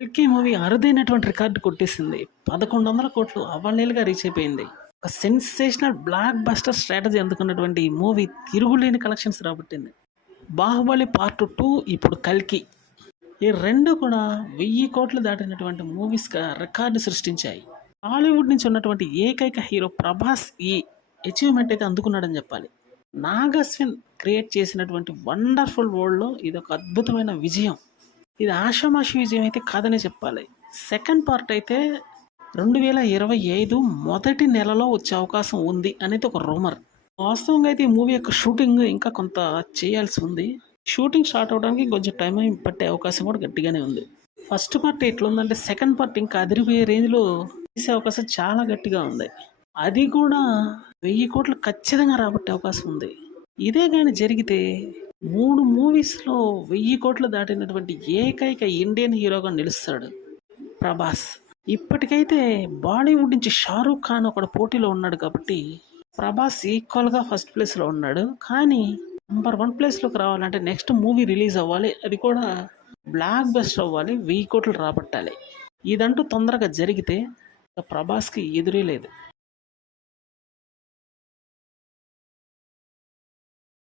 'కల్కి' మూవీ అరుదైనటువంటి రికార్డ్ కొట్టేసింది. 1100 కోట్లు అవలీలగా రీచ్ అయిపోయింది. ఒక సెన్సేషనల్ బ్లాక్ బస్టర్ స్ట్రాటజీ అందుకున్నటువంటి ఈ మూవీ తిరుగులేని కలెక్షన్స్ రాబట్టింది. 'బాహుబలి పార్ట్ 2' ఇప్పుడు 'కల్కి' ఈ 2 కూడా 1000 కోట్లు దాటినటువంటి మూవీస్‌గా రికార్డు సృష్టించాయి. హాలీవుడ్ నుంచి ఉన్నటువంటి ఏకైక హీరో 'ప్రభాస్' ఈ అచీవ్‌మెంట్ అయితే అందుకున్నాడని చెప్పాలి. నాగ్ అశ్విన్ క్రియేట్ చేసినటువంటి వండర్‌ఫుల్ వరల్డ్‌లో ఇదొక అద్భుతమైన విజయం. ఇది ఆషామాషీ విజయం అయితే కాదనే చెప్పాలి. సెకండ్ పార్ట్ అయితే 2025 మొదటి నెలలో వచ్చే అవకాశం ఉంది అనేది ఒక రూమర్. వాస్తవంగా అయితే ఈ మూవీ యొక్క షూటింగ్ ఇంకా కొంత చేయాల్సి ఉంది. షూటింగ్ స్టార్ట్ అవ్వడానికి కొంచెం టైం పట్టే అవకాశం కూడా గట్టిగానే ఉంది. ఫస్ట్ పార్ట్ ఎట్లుందంటే సెకండ్ పార్ట్ ఇంకా అదిరిపోయే రేంజ్లో తీసే అవకాశం చాలా గట్టిగా ఉంది. అది కూడా 1000 కోట్లు ఖచ్చితంగా రాబట్టే అవకాశం ఉంది. ఇదే కానీ జరిగితే 3 మూవీస్లో 1000 కోట్లు దాటినటువంటి ఏకైక ఇండియన్ హీరోగా నిలుస్తాడు ప్రభాస్. ఇప్పటికైతే బాలీవుడ్ నుంచి షారూఖ్ ఖాన్ ఒకడు పోటీలో ఉన్నాడు కాబట్టి ప్రభాస్ ఈక్వల్గా ఫస్ట్ ప్లేస్లో ఉన్నాడు. కానీ నంబర్ 1 ప్లేస్లోకి రావాలంటే నెక్స్ట్ మూవీ రిలీజ్ అవ్వాలి, అది కూడా బ్లాక్ బస్టర్ అవ్వాలి, 1000 కోట్లు రాబట్టాలి. ఇదంటూ తొందరగా జరిగితే ప్రభాస్కి ఎదురే లేదు.